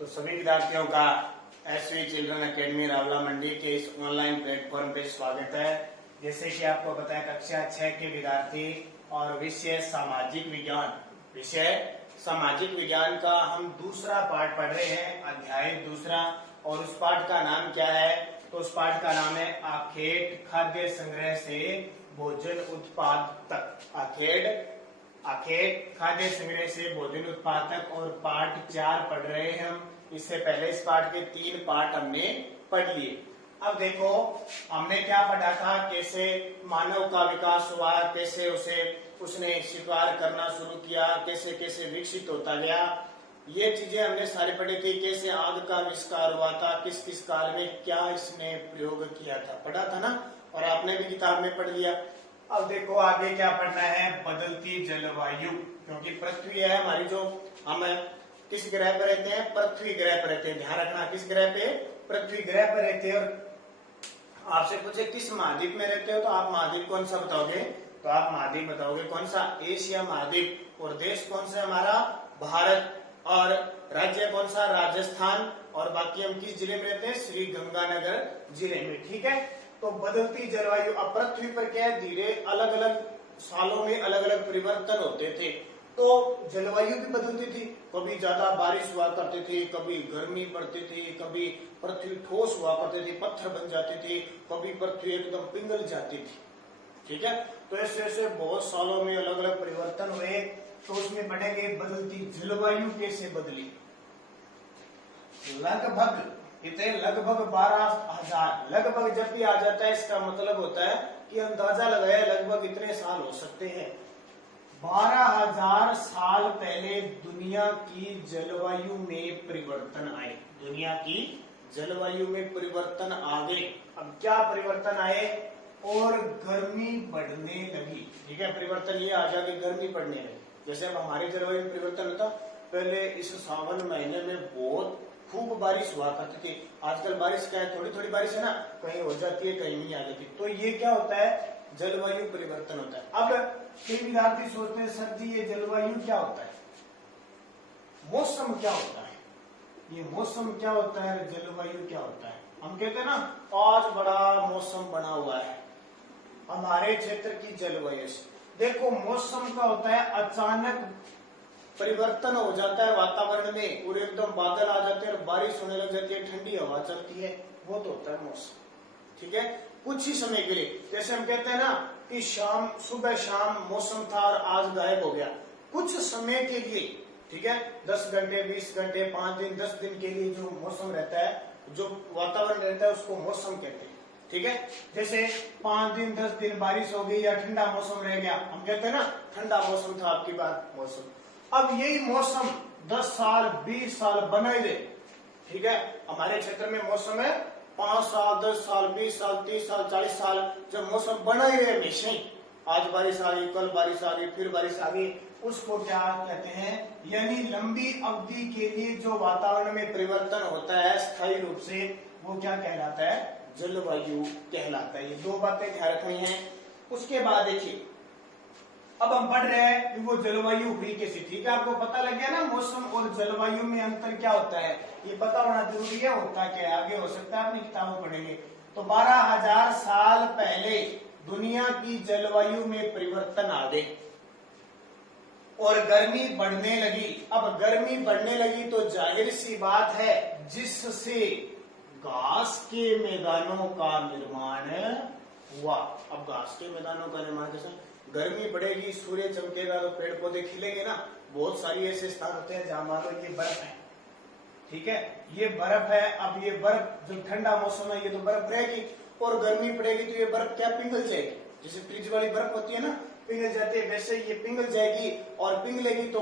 तो सभी विद्यार्थियों का एसवी चिल्ड्रन एकेडमी रावला मंडी के इस ऑनलाइन प्लेटफॉर्म पे स्वागत है। जैसे कि आपको पता है कक्षा 6 के विद्यार्थी और विषय सामाजिक विज्ञान का हम दूसरा पाठ पढ़ रहे हैं, अध्याय दूसरा। और उस पाठ का नाम क्या है? तो उस पाठ का नाम है आखेट खाद्य संग्रह से भोजन उत्पाद तक। आखेट खाद्य संग्रह से भोजन उत्पादक और पाठ 4 पढ़ रहे हैं हम। इससे पहले इस पाठ के 3 पाठ हमने पढ़ लिए। अब देखो हमने क्या पढ़ा था, कैसे मानव का विकास हुआ, कैसे उसने स्वीकार करना शुरू किया, कैसे कैसे विकसित होता गया, ये चीजें हमने सारी पढ़ी थी। कैसे आग का आविष्कार हुआ था, किस किस काल में क्या इसने प्रयोग किया था, पढ़ा था ना, और आपने भी किताब में पढ़ लिया। अब देखो आगे क्या पढ़ना है, बदलती जलवायु। क्योंकि पृथ्वी है हमारी, जो हम किस ग्रह पर रहते हैं, पृथ्वी ग्रह पर रहते हैं। ध्यान रखना, किस ग्रह पे? पृथ्वी ग्रह पर रहते हैं। और आपसे पूछे किस महाद्वीप में रहते हो, तो आप महाद्वीप कौन सा बताओगे? तो आप महाद्वीप बताओगे कौन सा? एशिया महाद्वीप। और देश कौन सा हमारा? भारत। और राज्य कौन सा? राजस्थान। और बाकी हम किस जिले में रहते हैं? श्री गंगानगर जिले में। ठीक है। तो बदलती जलवायु, अब पृथ्वी पर क्या है, धीरे अलग अलग सालों में अलग अलग परिवर्तन होते थे, तो जलवायु भी बदलती थी। कभी ज्यादा बारिश हुआ करती थी, कभी गर्मी पड़ती थी, कभी पृथ्वी ठोस हुआ करती थी, पत्थर बन जाती थी, कभी पृथ्वी एकदम पिघल जाती थी। ठीक है। तो ऐसे ऐसे बहुत सालों में अलग अलग परिवर्तन हुए। तो उसमें पढ़ेंगे बदलती जलवायु कैसे बदली। लगभग 12,000 लगभग जब भी आ जाता है, इसका मतलब होता है कि अंदाजा लगाया लगभग इतने साल हो सकते हैं। 12,000 साल पहले दुनिया की जलवायु में परिवर्तन आए। दुनिया की जलवायु में परिवर्तन आ गए। अब क्या परिवर्तन आए? और गर्मी बढ़ने लगी। ठीक है। परिवर्तन ये आ जाके गर्मी बढ़ने लगी। जैसे अब हमारी जलवायु में परिवर्तन होता, पहले इस सावन महीने में बहुत खूब बारिश हुआ करती थी। आजकल बारिश क्या है, थोड़ी थोड़ी बारिश है ना, कहीं हो जाती है कहीं नहीं आ जाती। तो ये क्या होता है? जलवायु परिवर्तन होता है। अब कई विद्यार्थी सोचते हैं सर जी ये जलवायु क्या होता है, मौसम क्या होता है, ये मौसम क्या होता है, जलवायु क्या होता है। हम कहते हैं ना आज बड़ा मौसम बना हुआ है हमारे क्षेत्र की जलवायु से। देखो मौसम का होता है अचानक परिवर्तन हो जाता है वातावरण में, पूरे एकदम बादल आ जाते हैं और बारिश होने लग जाती है, ठंडी हवा चलती है, वो तो होता है मौसम। ठीक है। कुछ ही समय के लिए, जैसे हम कहते हैं ना कि सुबह शाम मौसम था और आज गायब हो गया, कुछ समय के लिए। ठीक है। 10 घंटे 20 घंटे 5 दिन 10 दिन के लिए जो मौसम रहता है, जो वातावरण रहता है, उसको मौसम कहते हैं। ठीक है। जैसे 5 दिन 10 दिन बारिश हो गई या ठंडा मौसम रह गया, हम कहते हैं ना ठंडा मौसम था आपकी बात मौसम। अब यही मौसम 10 साल 20 साल बना ही रहे। ठीक है। हमारे क्षेत्र में मौसम है 5 साल 10 साल 20 साल 30 साल 40 साल, जब मौसम बना ही रहे हमेशा ही, आज बारिश आ गई, कल बारिश आ गई, फिर बारिश आ गई, उसको क्या कहते हैं? यानी लंबी अवधि के लिए जो वातावरण में परिवर्तन होता है स्थायी रूप से, वो क्या कहलाता है? जलवायु कहलाता है। ये 2 बातें ध्यान रखनी है। उसके बाद देखिए अब हम पढ़ रहे हैं कि वो जलवायु हुई कैसी। ठीक है। आपको पता लग गया ना मौसम और जलवायु में अंतर क्या होता है, ये पता होना जरूरी है। होता क्या है आगे हो सकता है अपनी किताबों पढ़ेंगे। तो 12,000 साल पहले दुनिया की जलवायु में परिवर्तन आ गए और गर्मी बढ़ने लगी। अब गर्मी बढ़ने लगी तो जाहिर सी बात है जिससे घास के मैदानों का निर्माण हुआ। अब घास के मैदानों का निर्माण कैसे? गर्मी बढ़ेगी, सूर्य चमकेगा तो पेड़ पौधे खिलेंगे ना। बहुत सारी ऐसे स्थान होते हैं जहां मान लो ये बर्फ है। ठीक है। ये बर्फ है। अब ये बर्फ जो ठंडा मौसम है ये तो बर्फ रहेगी, और गर्मी पड़ेगी तो ये बर्फ क्या पिघल जाएगी। जैसे फ्रिज वाली बर्फ होती है ना, पिघल जाती है, वैसे ये पिघल जाएगी। और पिघलेगी तो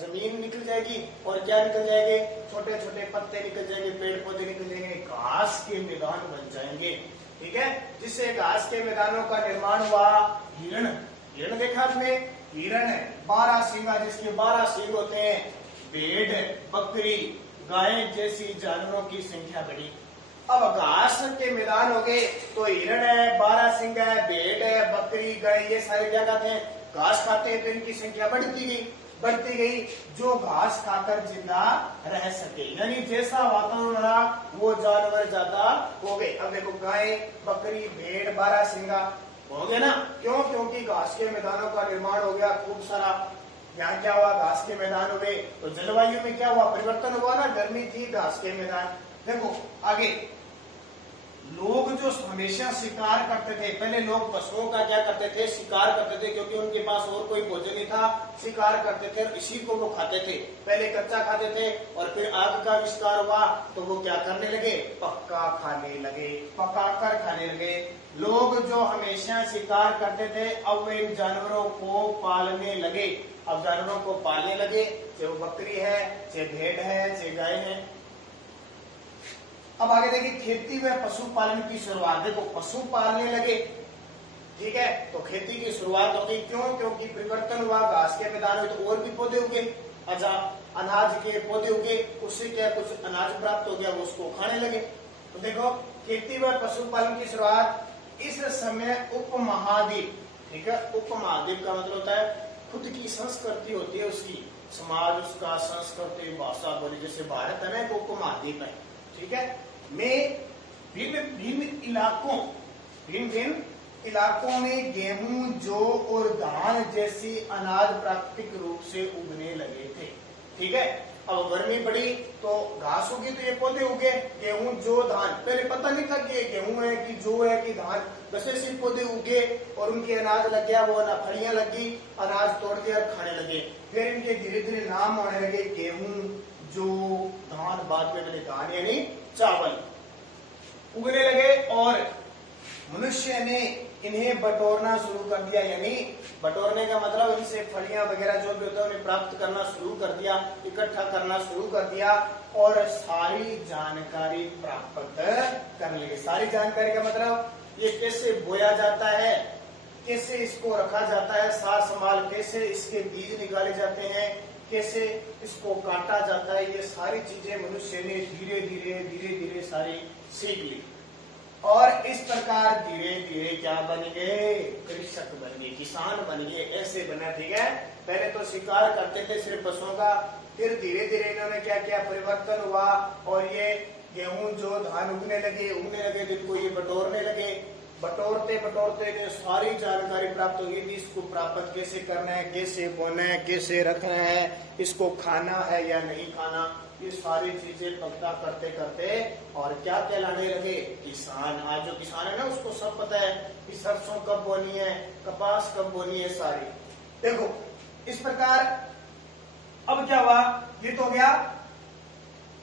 जमीन निकल जाएगी, और क्या निकल जाएंगे? छोटे छोटे पत्ते निकल जाएंगे, पेड़ पौधे निकल जाएंगे, घास के मैदान बन जाएंगे। ठीक है। जिससे घास के मैदानों का निर्माण हुआ। हिरण देखा आपने? हिरण है 12 सींगा, जिसके 12 सींग होते हैं। भेड़ बकरी गाय जैसी जानवरों की संख्या बढ़ी। अब घास के मैदान हो गए तो हिरण है, 12 सींग है, भेड़ है, बकरी गाय, ये सारे क्या खाते हैं? घास खाते हैं, तो इनकी संख्या बढ़ती गई। बढ़ती गई जो घास खाकर जिंदा रह सके, यानी जैसा वातावरण रहा वो जानवर ज्यादा हो गए। अब देखो गाय, बकरी, भेड़, बारहसिंगा हो गया ना, क्यों? क्योंकि घास के मैदानों का निर्माण हो गया खूब सारा। यहाँ क्या हुआ? घास के मैदान हुए, तो जलवायु में क्या हुआ? परिवर्तन हुआ ना, गर्मी थी, घास के मैदान। देखो आगे, लोग जो हमेशा शिकार करते थे, पहले लोग पशुओं का क्या करते थे? शिकार करते थे, क्योंकि उनके पास और कोई भोजन नहीं था, शिकार करते थे और इसी को वो खाते थे। पहले कच्चा खाते थे और फिर आग का आविष्कार हुआ तो वो क्या करने लगे? पक्का खाने लगे, पकाकर खाने लगे। लोग जो हमेशा शिकार करते थे अब वे इन जानवरों को पालने लगे। अब जानवरों को पालने लगे, चाहे वो बकरी है, चाहे भेड़ है, चाहे गाय है। अब आगे देखिए, खेती व पशुपालन की शुरुआत। देखो पशु पालने लगे, ठीक है, तो खेती की शुरुआत हो गई। क्यों? क्योंकि परिवर्तन हुआ, घास के मैदान हुए तो और भी पौधे उगे, अनाज के पौधे उगे, उससे क्या कुछ अनाज प्राप्त हो गया, वो उसको खाने लगे। तो देखो खेती व पशुपालन की शुरुआत इस समय उपमहाद्वीप, ठीक है, उपमहाद्वीप का मतलब होता है खुद की संस्कृति होती है उसकी, समाज उसका, संस्कृति, भाषा, बोली। जैसे भारत है ना, तो उपमहाद्वीप है, ठीक है, में भिन्न भिन्न इलाकों में गेहूं, जौ और धान जैसी अनाज प्राकृतिक रूप से उगने लगे थे, ठीक है। अब गर्मी बढ़ी तो घास उगी, तो ये पौधे उगे, गेहूं, जौ, धान। पहले पता नहीं था कि ये गेहूं है कि जौ है कि धान, बस ऐसे पौधे उगे और उनके अनाज लग गया, वो फलियां लगी, अनाज तोड़ के और खाने लगे। फिर इनके धीरे धीरे नाम होने लगे, गेहूं, जौ, धान, बाद में मैंने धान यानी चावल उगने लगे और मनुष्य ने इन्हें बटोरना शुरू कर दिया। यानी बटोरने का मतलब इनसे फलियां वगैरह जो भी होता है उन्हें प्राप्त करना शुरू कर दिया, इकट्ठा करना शुरू कर दिया और सारी जानकारी प्राप्त करने लगे। सारी जानकारी का मतलब ये कैसे बोया जाता है, कैसे इसको रखा जाता है, सार संभाल, कैसे इसके बीज निकाले जाते हैं, कैसे इसको काटा जाता है, ये सारी चीजें मनुष्य ने धीरे धीरे सारी सीख ली। और इस प्रकार धीरे धीरे क्या बन गए? कृषक बन गए, किसान बन गए, ऐसे बना, ठीक है। पहले तो शिकार करते थे सिर्फ पशुओं का, फिर धीरे धीरे इन्होंने क्या किया? परिवर्तन हुआ और ये गेहूं, जौ, धान उगने लगे, जिनको ये बटोरने लगे। बटोरते इन्हें सारी जानकारी प्राप्त होगी कि इसको प्राप्त कैसे करना है, कैसे बोना है, कैसे रखना है, इसको खाना है या नहीं खाना, ये सारी चीजें पता करते करते और क्या कहलाने लगे? किसान। आज जो किसान है ना, उसको सब पता है कि सरसों कब बोनी है, कपास कब बोनी है, सारी। देखो इस प्रकार अब क्या हुआ? ये तो हो गया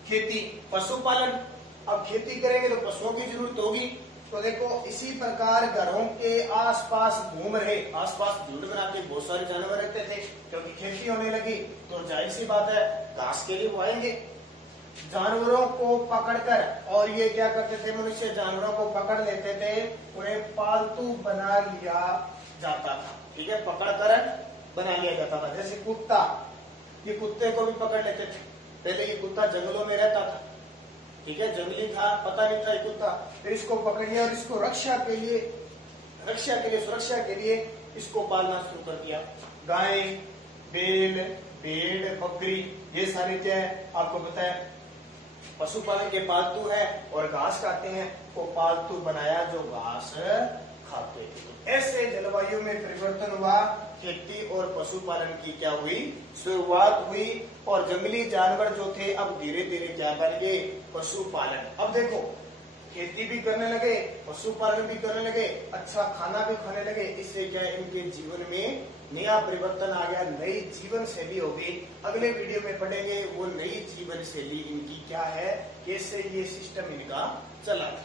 खेती, पशुपालन। अब खेती करेंगे तो पशुओं की जरूरत होगी, तो देखो इसी प्रकार घरों के आसपास घूम रहे, आसपास झुंड बना के बहुत सारे जानवर रहते थे, क्योंकि खेती होने लगी तो जाहिर सी बात है घास के लिए वो आएंगे। जानवरों को पकड़कर, और ये क्या करते थे मनुष्य? जानवरों को पकड़ लेते थे, उन्हें पालतू बना लिया जाता था, ठीक है, पकड़कर बना लिया जाता था। जैसे कुत्ता, ये कुत्ते को भी पकड़ लेते थे। पहले ये कुत्ता जंगलों में रहता था, ठीक है, जंगली था, पता नहीं था ये कुत्ता, फिर इसको पकड़ लिया और इसको सुरक्षा के लिए इसको पालना शुरू कर दिया। गाय, बैल, भेड़, बकरी, ये सारे क्या है? आपको पता है पशुपालन के पालतू है और घास खाते हैं, को पालतू बनाया जो घास खाते थे। ऐसे जलवायु में परिवर्तन हुआ, खेती और पशुपालन की क्या हुई? शुरुआत हुई और जंगली जानवर जो थे अब धीरे धीरे क्या बन गए? पशुपालन। अब देखो खेती भी करने लगे, पशुपालन भी करने लगे, अच्छा खाना भी खाने लगे। इससे क्या इनके जीवन में नया परिवर्तन आ गया, नई जीवन शैली हो गई। अगले वीडियो में पढ़ेंगे वो नई जीवन शैली इनकी क्या है, कैसे ये सिस्टम इनका चला था।